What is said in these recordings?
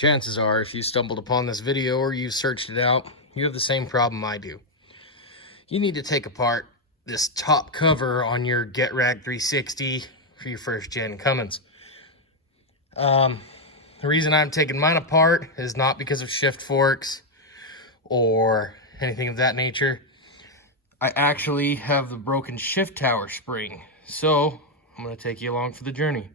Chances are, if you stumbled upon this video or you searched it out, you have the same problem I do. You need to take apart this top cover on your Getrag 360 for your first gen Cummins. The reason I'm taking mine apart is not because of shift forks or anything of that nature. I actually have the broken shift tower spring, so I'm going to take you along for the journey.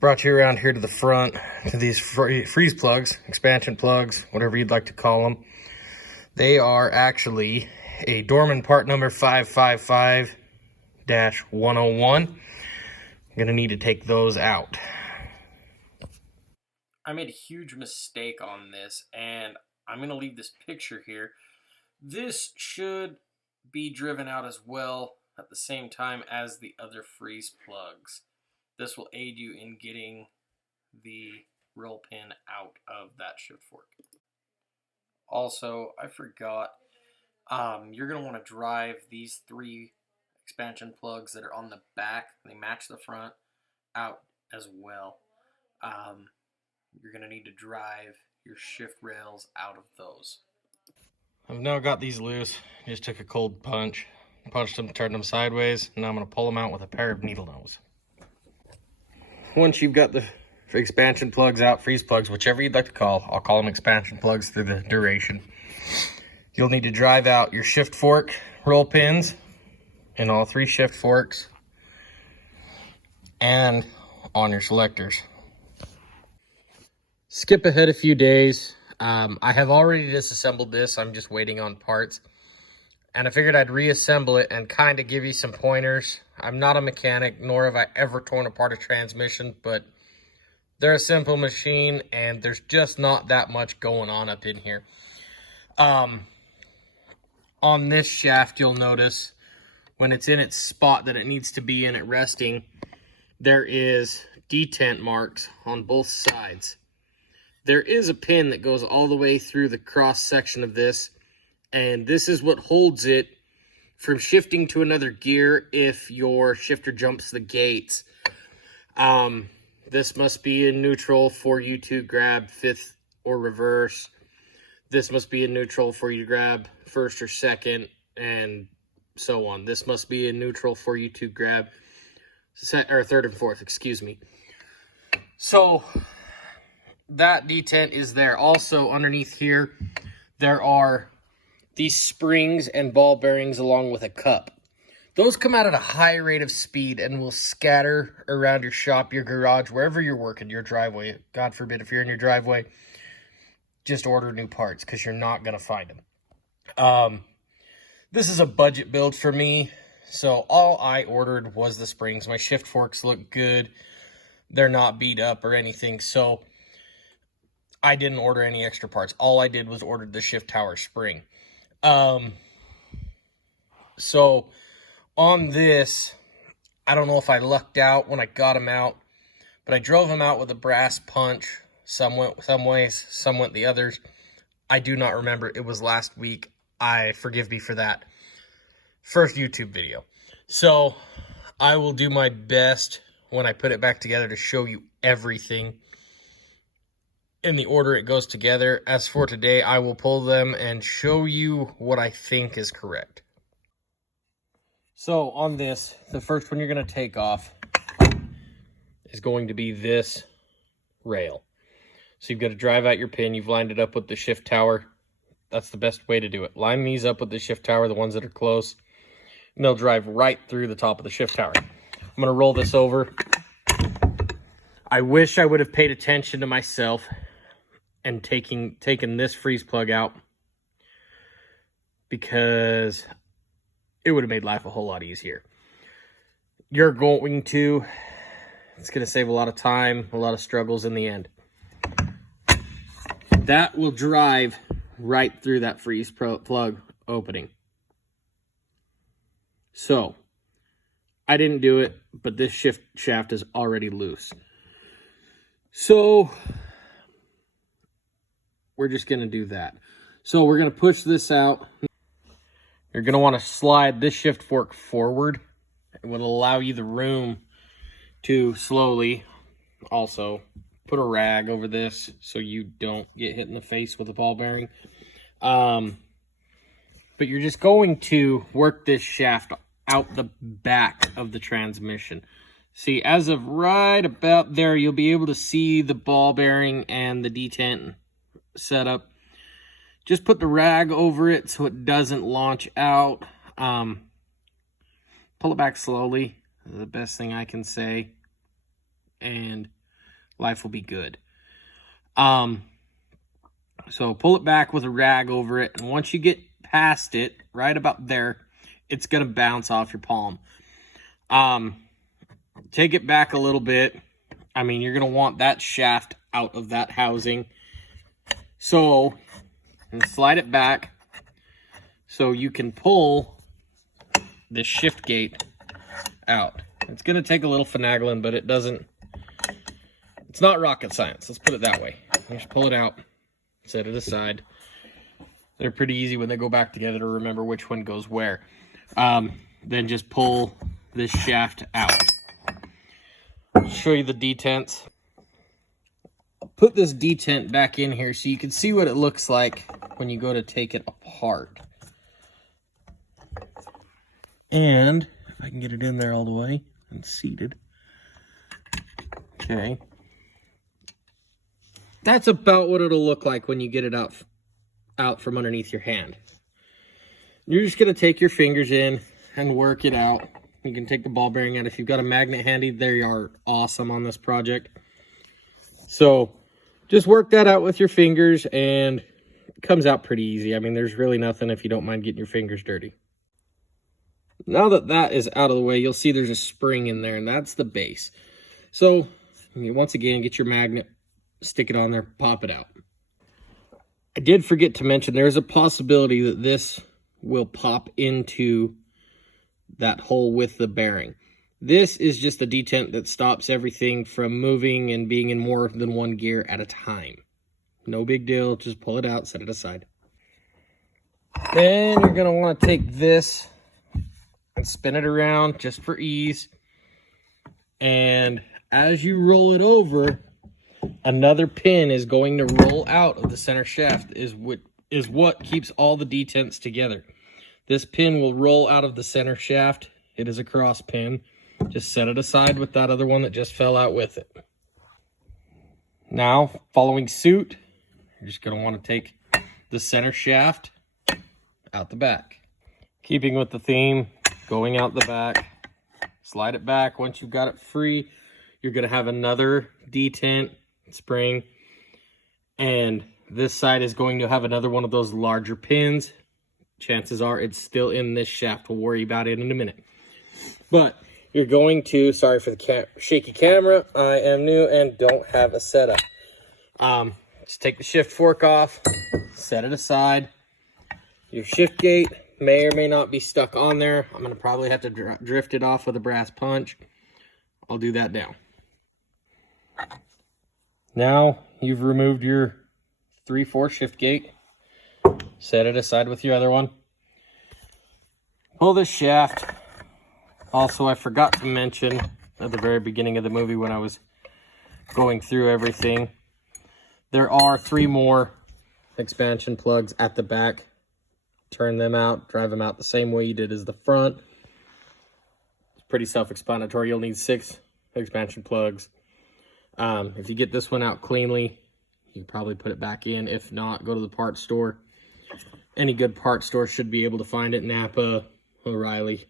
Brought you around here to the front to these freeze plugs, expansion plugs, whatever you'd like to call them. They are actually a Dorman part number 555-101. I'm gonna need to take those out. I made a huge mistake on this, and I'm gonna leave this picture here. This should be driven out as well at the same time as the other freeze plugs. This will aid you in getting the roll pin out of that shift fork. Also, I forgot, you're going to want to drive these 3 expansion plugs that are on the back, they match the front, out as well. You're going to need to drive your shift rails out of those. I've now got these loose. Just took a cold punch, punched them, turned them sideways, and now I'm going to pull them out with a pair of needle nose. Once you've got the expansion plugs out, freeze plugs, whichever you'd like to call, I'll call them expansion plugs through the duration. You'll need to drive out your shift fork roll pins in all 3 shift forks and on your selectors. Skip ahead a few days. I have already disassembled this. I'm just waiting on parts. And I figured I'd reassemble it and kind of give you some pointers. I'm not a mechanic, nor have I ever torn apart a transmission, but they're a simple machine, and there's just not that much going on up in here. On this shaft, you'll notice when it's in its spot that it needs to be in at resting, there is detent marks on both sides. There is a pin that goes all the way through the cross section of this, and this is what holds it from shifting to another gear if your shifter jumps the gates. This must be in neutral for you to grab 5th or reverse. This must be in neutral for you to grab 1st or 2nd, and so on. This must be in neutral for you to grab 3rd and 4th, excuse me. So that detent is there. Also underneath here, there are these springs and ball bearings along with a cup. Those come out at a high rate of speed and will scatter around your shop, your garage, wherever you're working, your driveway. God forbid if you're in your driveway, just order new parts because you're not going to find them. This is a budget build for me, so all I ordered was the springs. My shift forks look good. They're not beat up or anything, so I didn't order any extra parts. All I did was order the shift tower spring. So on this, I don't know if I lucked out when I got them out, but I drove them out with a brass punch. Some went some ways, some went the others. I do not remember. It was last week. Forgive me for that. First YouTube video. So I will do my best when I put it back together to show you everything in the order it goes together. As for today, I will pull them and show you what I think is correct. So on this, the first one you're going to take off is going to be this rail. So you've got to drive out your pin. You've lined it up with the shift tower. That's the best way to do it. Line these up with the shift tower, the ones that are close, and they'll drive right through the top of the shift tower. I'm going to roll this over. I wish I would have paid attention to myself and taken this freeze plug out, because it would have made life a whole lot easier. It's going to save a lot of time, a lot of struggles in the end. That will drive right through that freeze plug opening. So, I didn't do it, but this shift shaft is already loose. So, we're just going to do that. So, we're going to push this out. You're going to want to slide this shift fork forward. It will allow you the room to slowly also put a rag over this so you don't get hit in the face with a ball bearing. But you're just going to work this shaft out the back of the transmission. See, as of right about there, you'll be able to see the ball bearing and the detent setup. Just put the rag over it so it doesn't launch out. Pull it back slowly, the best thing I can say, and life will be good. So pull it back with a rag over it, and once you get past it, right about there, it's going to bounce off your palm. Take it back a little bit. I mean, you're going to want that shaft out of that housing. So, and slide it back so you can pull this shift gate out. It's going to take a little finagling, but it's not rocket science. Let's put it that way. You just pull it out, set it aside. They're pretty easy when they go back together to remember which one goes where. Then just pull this shaft out. I'll show you the detents. Put this detent back in here so you can see what it looks like when you go to take it apart. And if I can get it in there all the way and seated. Okay. That's about what it'll look like when you get it out from underneath your hand. You're just going to take your fingers in and work it out. You can take the ball bearing out. If you've got a magnet handy, they are awesome on this project. So just work that out with your fingers and it comes out pretty easy. I mean, there's really nothing if you don't mind getting your fingers dirty. Now that that is out of the way, you'll see there's a spring in there, and that's the base. So once again, get your magnet, stick it on there, pop it out. I did forget to mention there's a possibility that this will pop into that hole with the bearing. This is just a detent that stops everything from moving and being in more than one gear at a time. No big deal, just pull it out, set it aside. Then you're going to want to take this and spin it around just for ease. And as you roll it over, another pin is going to roll out of the center shaft, is what keeps all the detents together. This pin will roll out of the center shaft. It is a cross pin. Just set it aside with that other one that just fell out with it. Now, following suit, you're just going to want to take the center shaft out the back. Keeping with the theme, going out the back, slide it back. Once you've got it free, you're going to have another detent spring, and this side is going to have another one of those larger pins. Chances are it's still in this shaft. We'll worry about it in a minute. But you're going to, sorry for the shaky camera, I am new and don't have a setup. Just take the shift fork off, set it aside. Your shift gate may or may not be stuck on there. I'm going to probably have to drift it off with a brass punch. I'll do that now. Now you've removed your 3/4 shift gate. Set it aside with your other one. Pull this shaft. Also, I forgot to mention at the very beginning of the movie when I was going through everything, there are 3 more expansion plugs at the back. Turn them out, drive them out the same way you did as the front. It's pretty self-explanatory. You'll need 6 expansion plugs. If you get this one out cleanly, you can probably put it back in. If not, go to the parts store. Any good parts store should be able to find it. Napa, O'Reilly.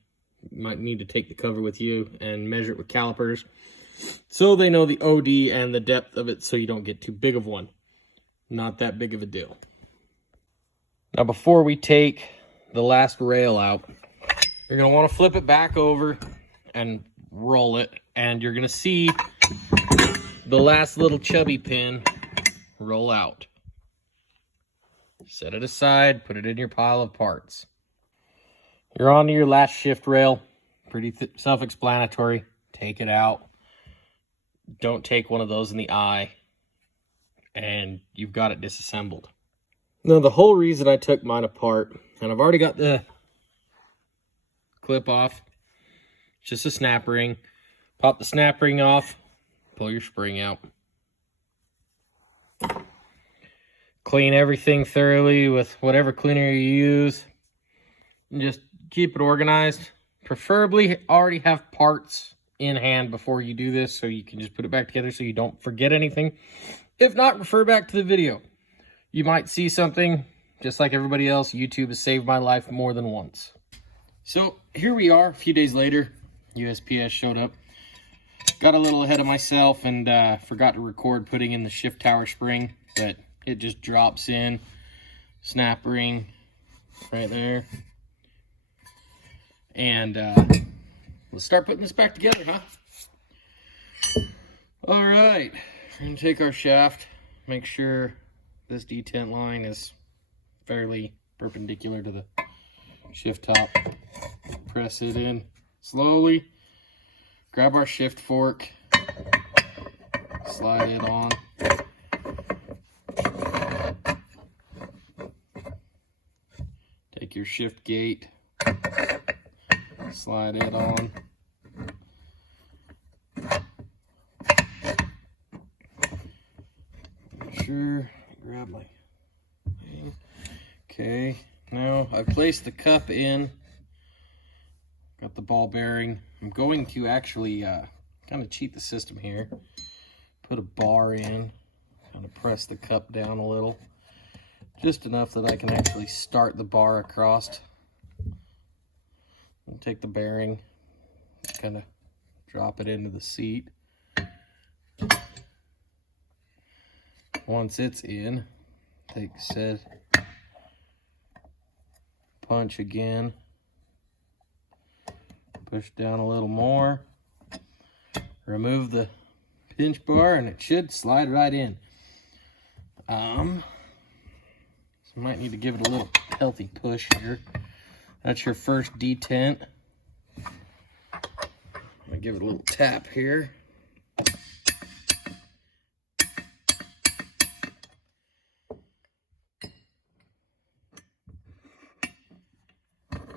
You might need to take the cover with you and measure it with calipers so they know the OD and the depth of it so you don't get too big of one. Not that big of a deal. Now before we take the last rail out, you're going to want to flip it back over and roll it, and you're going to see the last little chubby pin roll out. Set it aside, put it in your pile of parts. You're on to your last shift rail. Pretty self-explanatory. Take it out. Don't take one of those in the eye, and you've got it disassembled. Now, the whole reason I took mine apart, and I've already got the clip off, it's just a snap ring. Pop the snap ring off, pull your spring out. Clean everything thoroughly with whatever cleaner you use. And just keep it organized. Preferably already have parts in hand before you do this, so you can just put it back together so you don't forget anything. If not, refer back to the video. You might see something, just like everybody else. YouTube has saved my life more than once. So here we are, a few days later. USPS showed up. Got a little ahead of myself and forgot to record putting in the shift tower spring, but it just drops in. Snap ring right there. And let's start putting this back together, huh? All right, we're gonna take our shaft, make sure this detent line is fairly perpendicular to the shift top. Press it in slowly. Grab our shift fork, slide it on. Take your shift gate, slide it on. Make sure, grab my thing. Okay, now I've placed the cup in. Got the ball bearing. I'm going to actually kind of cheat the system here. Put a bar in, kind of press the cup down a little. Just enough that I can actually start the bar across. And take the bearing, kind of drop it into the seat. Once it's in, take said punch again. Push down a little more. Remove the pinch bar and it should slide right in. So might need to give it a little healthy push here. That's your first detent. I'm gonna give it a little tap here.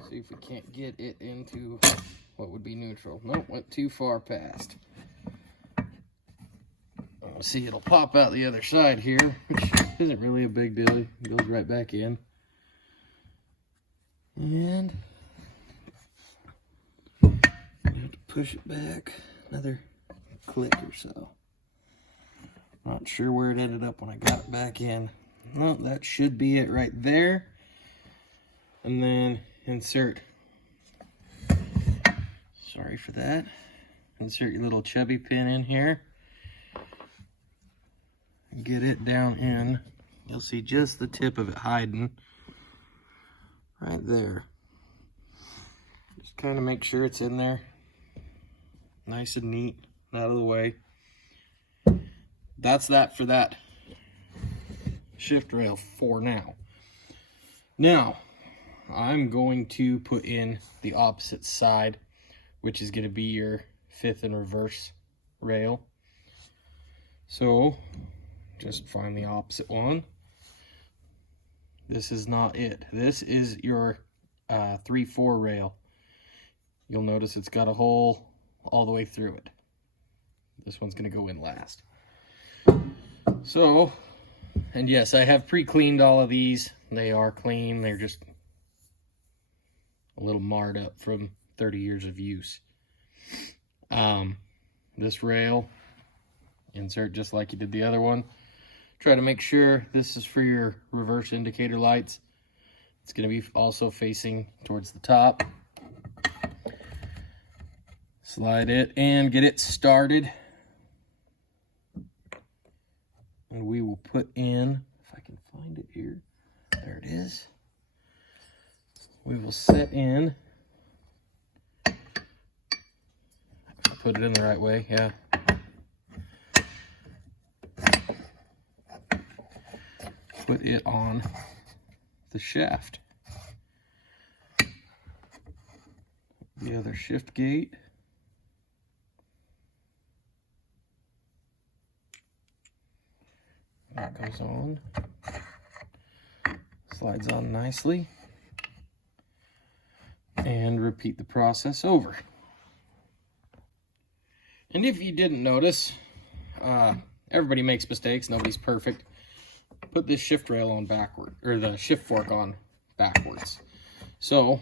See if we can't get it into what would be neutral. Nope, went too far past. See, it'll pop out the other side here, which isn't really a big deal. It goes right back in. And I have to push it back another click or so. Not sure where it ended up when I got it back in. Well, that should be it right there. And then insert, sorry for that, insert your little chubby pin in here. Get it down in. You'll see just the tip of it hiding right there. Just kind of make sure it's in there nice and neat, out of the way. That's that for that shift rail for now. Now I'm going to put in the opposite side, which is going to be your fifth and reverse rail. So just find the opposite one. This is not it. This is your 3/4 rail. You'll notice it's got a hole all the way through it. This one's going to go in last. So, and yes, I have pre-cleaned all of these. They are clean. They're just a little marred up from 30 years of use. This rail, insert just like you did the other one. Try to make sure this is for your reverse indicator lights. It's going to be also facing towards the top. Slide it and get it started. And we will put in, if I can find it here, there it is. We will set in, put it in the right way, yeah. Put it on the shaft. The other shift gate. That goes on. Slides on nicely. And repeat the process over. And if you didn't notice, everybody makes mistakes. Nobody's perfect. put this shift rail on backward, or the shift fork on backwards. So,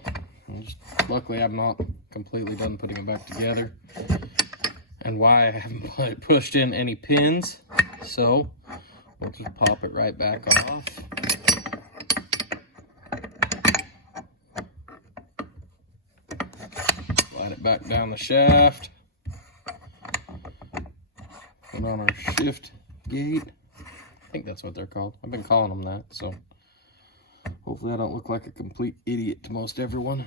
luckily I'm not completely done putting it back together. And why I haven't pushed in any pins, so we'll just pop it right back off. Slide it back down the shaft. Put on our shift gate. I think that's what they're called. I've been calling them that, so hopefully I don't look like a complete idiot to most everyone.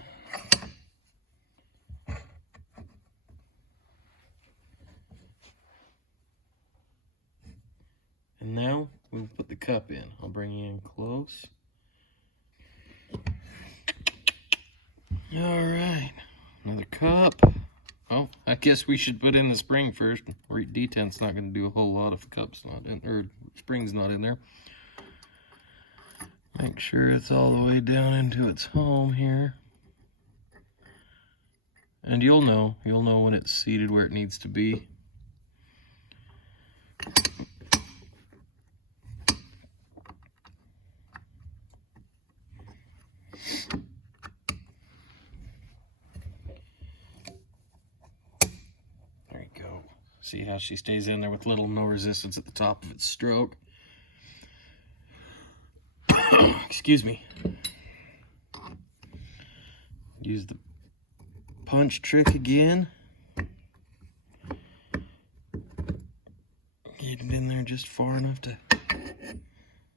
And now we'll put the cup in. I'll bring you in close. All right, another cup. Oh, I guess we should put in the spring first. Detent's not going to do a whole lot if the cup's not in, or spring's not in there. Make sure it's all the way down into its home here. And you'll know when it's seated where it needs to be. There you go. See how she stays in there with little no resistance at the top of its stroke. Excuse me. Use the punch trick again. Get it in there just far enough to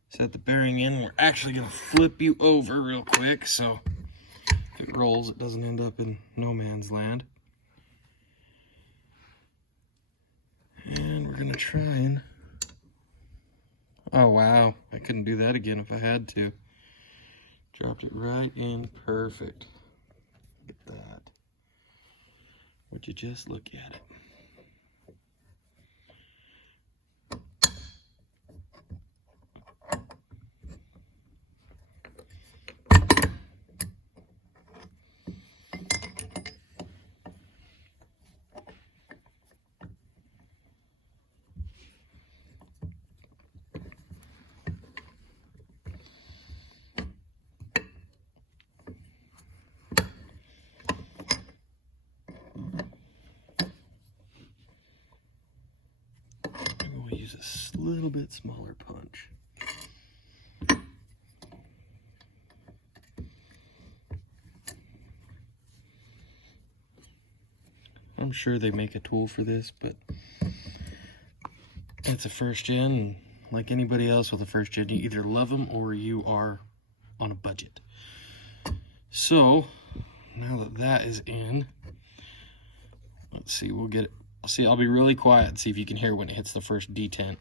set the bearing in. We're actually going to flip you over real quick, so if it rolls, it doesn't end up in no man's land. And we're going to try and... Oh, wow. I couldn't do that again if I had to. Dropped it right in perfect. Look at that. Would you just look at it? Use a little bit smaller punch. I'm sure they make a tool for this, but it's a first gen, and like anybody else with a first gen, you either love them or you are on a budget. So now that that is in, let's see, we'll get it. See, I'll be really quiet and see if you can hear when it hits the first detent.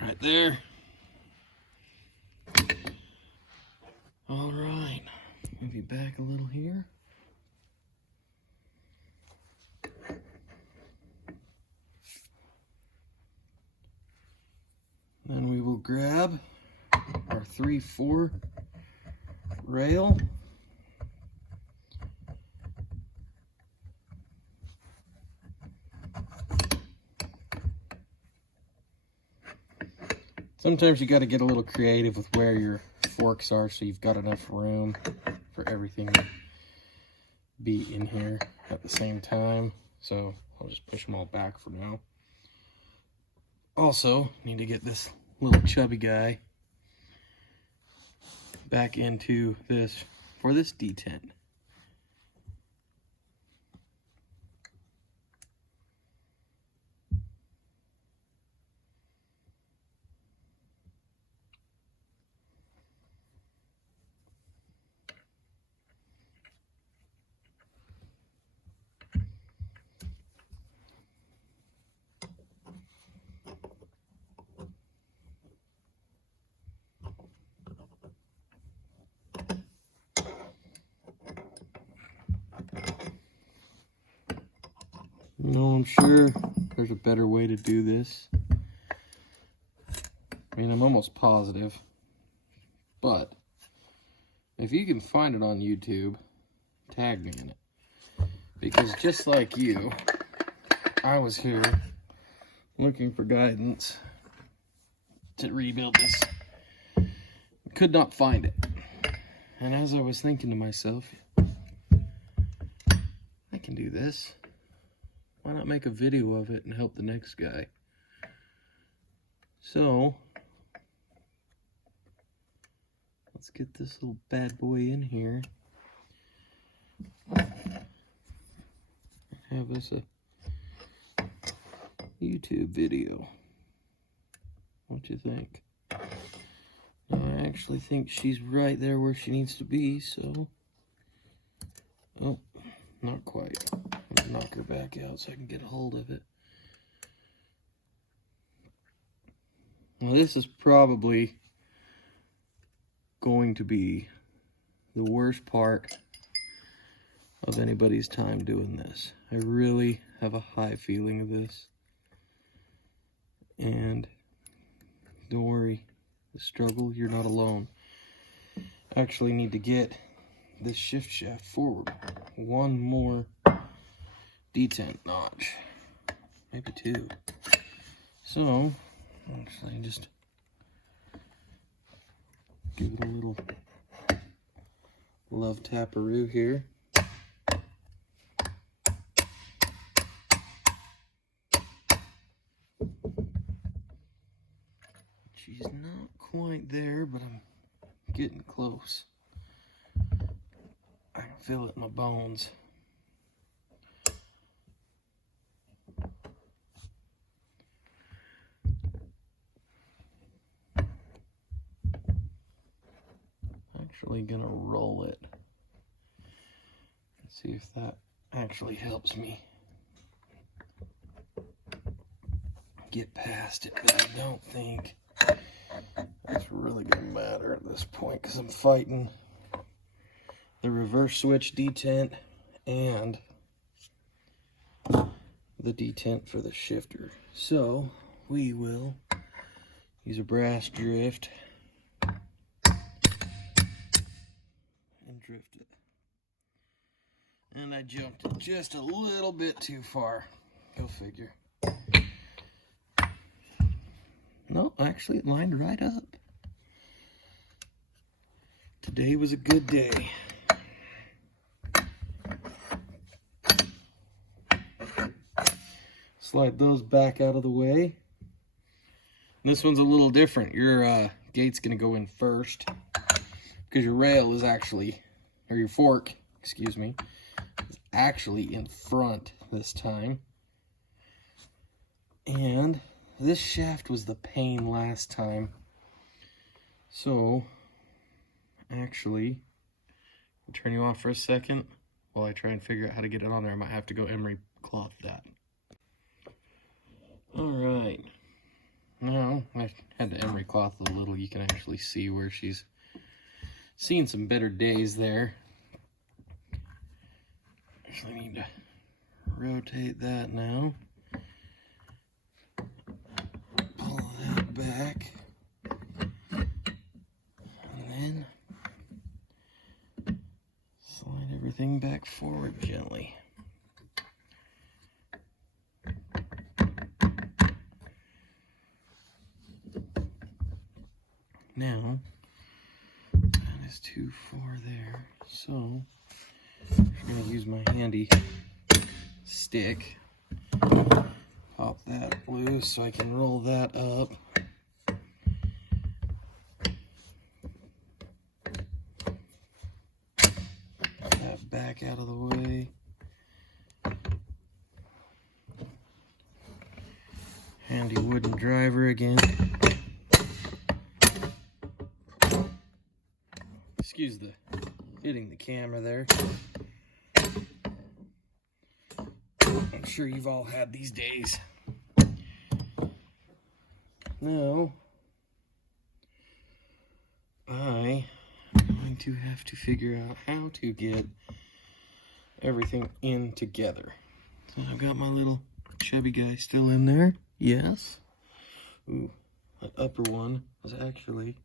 Right there. All right, move you back a little here. Then we will grab our 3/4 rail. Sometimes you got to get a little creative with where your forks are so you've got enough room for everything to be in here at the same time. So I'll just push them all back for now. Also, need to get this little chubby guy back into this for this detent. No, I'm sure there's a better way to do this. I mean, I'm almost positive, but if you can find it on YouTube, tag me in it. Because just like you, I was here looking for guidance to rebuild this. Could not find it. And as I was thinking to myself, I can do this. Why not make a video of it and help the next guy? So, let's get this little bad boy in here. Have us a YouTube video. What you think? I actually think she's right there where she needs to be, so... Oh, not quite. I'm gonna knock her back out so I can get a hold of it. Well, this is probably going to be the worst part of anybody's time doing this. I really have a high feeling of this. And don't worry, the struggle, you're not alone. I actually need to get this shift shaft forward one more detent notch, maybe two. So, actually just give it a little love taparoo here. She's not quite there, but I'm getting close. I can feel it in my bones. Actually gonna roll it. Let's see if that actually helps me get past it, but I don't think that's really gonna matter at this point because I'm fighting the reverse switch detent and the detent for the shifter. So we will use a brass drift and drift it. And I jumped it just a little bit too far. Go figure. No, actually it lined right up. Today was a good day. Slide those back out of the way. This one's a little different. Your gate's gonna go in first because your rail is actually, or your fork, excuse me, is actually in front this time. And this shaft was the pain last time. So, actually, I'll turn you off for a second while I try and figure out how to get it on there. I might have to go emery cloth that. Alright. Now, I had to emery cloth a little. You can actually see where she's seen some better days there. Actually, I need to rotate that now. Pull that back. And then slide everything back forward gently. Now, that is too far there, so I'm going to use my handy stick, pop that loose so I can roll that up. Get that back out of the way. Handy wooden driver again. Excuse the hitting the camera there. I'm sure you've all had these days. Now, I am going to have to figure out how to get everything in together. So I've got my little chubby guy still in there. Yes. Ooh, that upper one is actually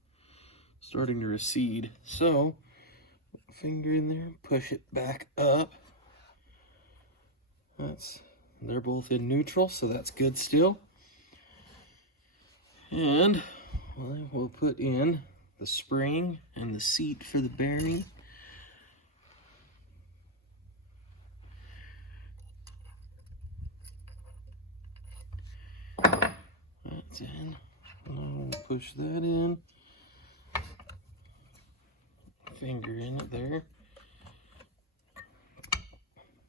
starting to recede. So Finger in there, push it back up. They're both in neutral, so that's good still. And we'll put in the spring and the seat for the bearing. That's in. Now we'll push that in. Finger in it there.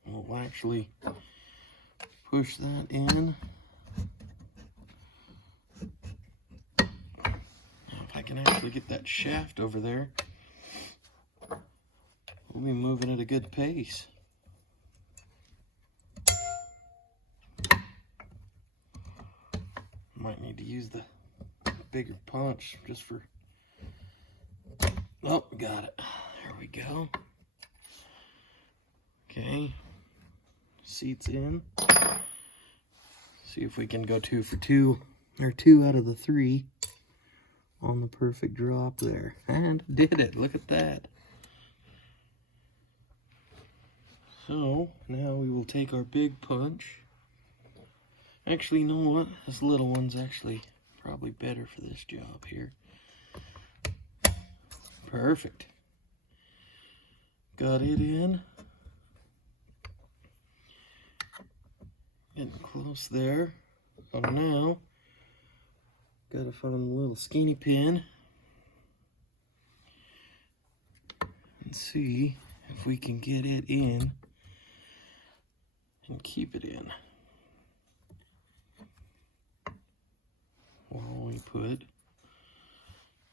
We'll actually push that in. Now if I can actually get that shaft over there, we'll be moving at a good pace. Might need to use the bigger punch just for... Oh, got it. There we go. Okay. Seats in. See if we can go 2 for 2, or 2 out of the 3 on the perfect drop there. And did it. Look at that. So now we will take our big punch. Actually, you know what? This little one's actually probably better for this job here. Perfect. Got it in. Getting close there. Oh, now gotta find the little skinny pin and see if we can get it in and keep it in while we put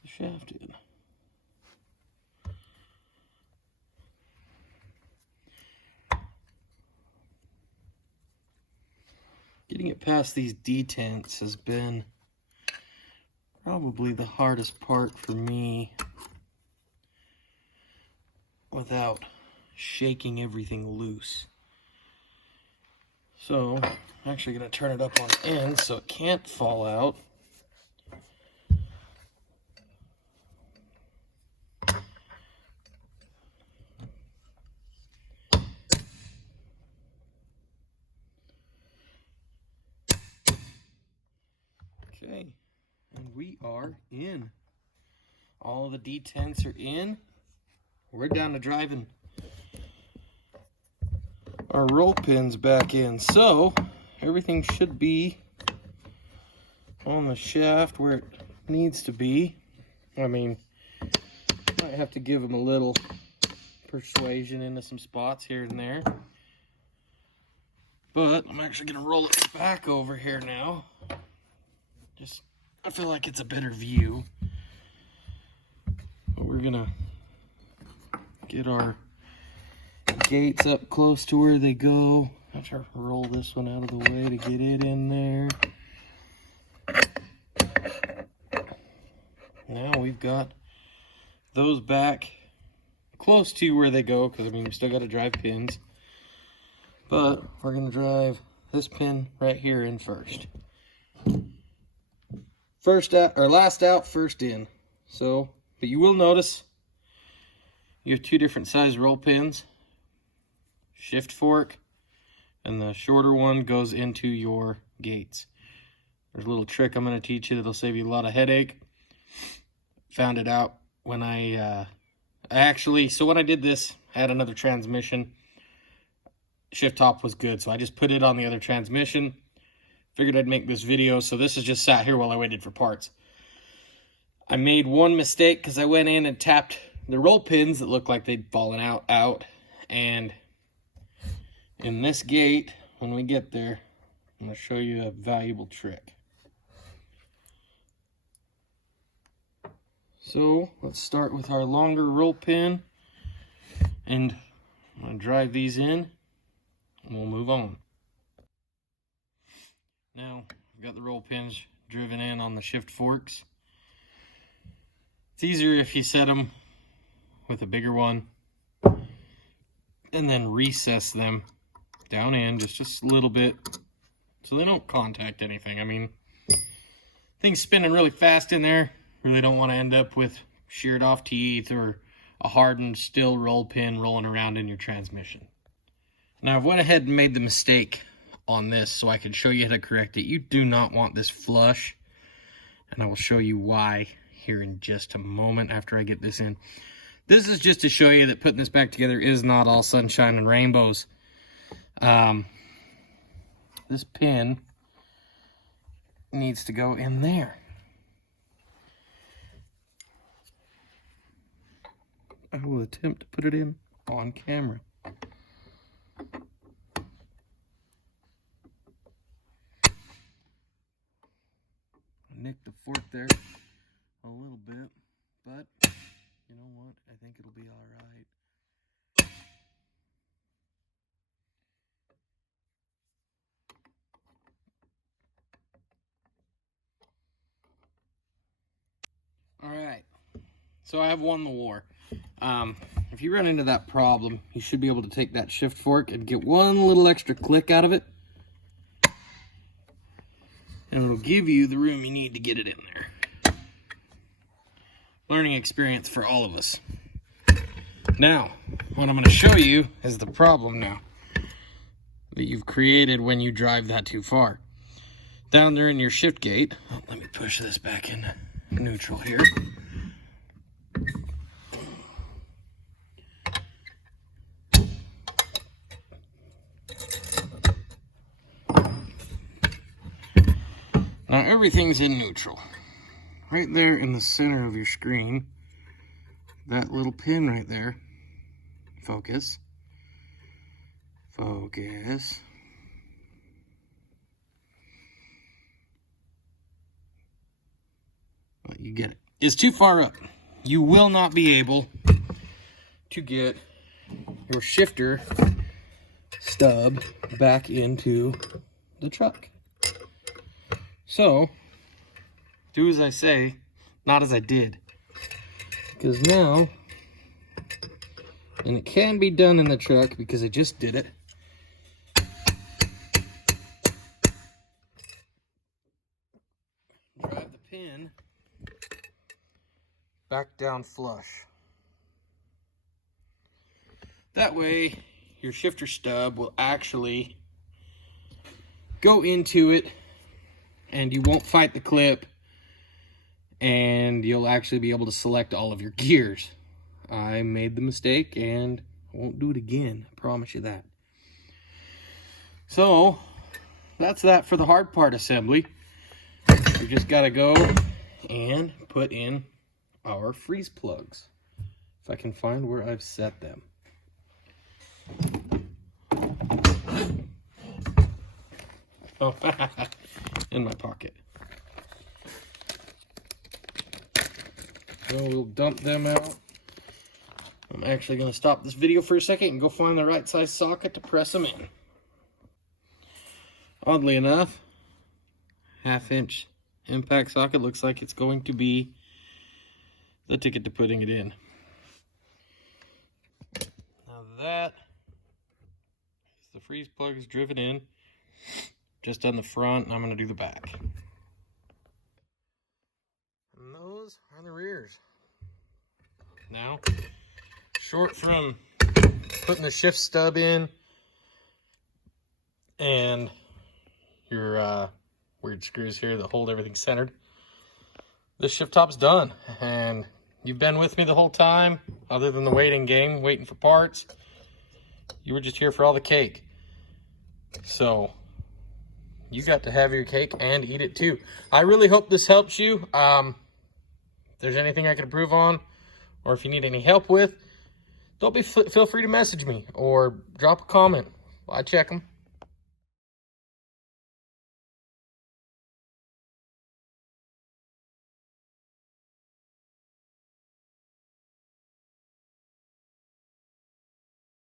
the shaft in. Getting it past these detents has been probably the hardest part for me without shaking everything loose. So I'm actually going to turn it up on end so it can't fall out. Okay, and we are in. All of the detents are in. We're down to driving our roll pins back in. So everything should be on the shaft where it needs to be. I mean, might have to give them a little persuasion into some spots here and there. But I'm actually going to roll it back over here now. I feel like it's a better view. But we're gonna get our gates up close to where they go. I'll try to roll this one out of the way to get it in there. Now we've got those back close to where they go, because I mean we still got to drive pins. But we're gonna drive this pin right here in first. First out, or last out, first in. So, but you will notice you have 2 different size roll pins. Shift fork, and the shorter one goes into your gates. There's a little trick I'm going to teach you that'll save you a lot of headache. Found it out when when I did this, I had another transmission. Shift top was good, so I just put it on the other transmission. Figured I'd make this video, so this is just sat here while I waited for parts. I made one mistake because I went in and tapped the roll pins that looked like they'd fallen out. And in this gate, when we get there, I'm going to show you a valuable trick. So let's start with our longer roll pin, and I'm going to drive these in, and we'll move on. Now, I've got the roll pins driven in on the shift forks. It's easier if you set them with a bigger one and then recess them down in just a little bit so they don't contact anything. I mean, things spinning really fast in there. Really don't want to end up with sheared off teeth or a hardened steel roll pin rolling around in your transmission. Now I've went ahead and made the mistake on this so I can show you how to correct it. You do not want this flush, and I will show you why here in just a moment after I get this in. This is just to show you that putting this back together is not all sunshine and rainbows. This pin needs to go in there. I will attempt to put it in on camera. I nicked the fork there a little bit, but you know what? I think it'll be all right. All right, so I have won the war. If you run into that problem, you should be able to take that shift fork and get one little extra click out of it, and it'll give you the room you need to get it in there. Learning experience for all of us. Now, what I'm going to show you is the problem now that you've created when you drive that too far. Down there in your shift gate, let me push this back in neutral here. Now everything's in neutral. Right there in the center of your screen, that little pin right there, focus, focus. Well, you get it. Is too far up. You will not be able to get your shifter stub back into the truck. So, do as I say, not as I did. Because now, and it can be done in the truck because I just did it. Drive the pin back down flush. That way, your shifter stub will actually go into it, and you won't fight the clip, and you'll actually be able to select all of your gears. I made the mistake, and I won't do it again. I promise you that. So, that's that for the hard part assembly. We just got to go and put in our freeze plugs. If I can find where I've set them. Oh, in my pocket. So we'll dump them out. I'm actually going to stop this video for a second and go find the right size socket to press them in. Oddly enough, 1/2 inch impact socket looks like it's going to be the ticket to putting it in. Now that is the freeze plug is driven in. Just on the front, and I'm going to do the back. And those are the rears. Now, short from putting the shift stub in and your weird screws here that hold everything centered, this shift top's done. And you've been with me the whole time, other than the waiting game, waiting for parts. You were just here for all the cake. So, you got to have your cake and eat it too. I really hope this helps you. If there's anything I can improve on, or if you need any help with, feel free to message me or drop a comment. I check them.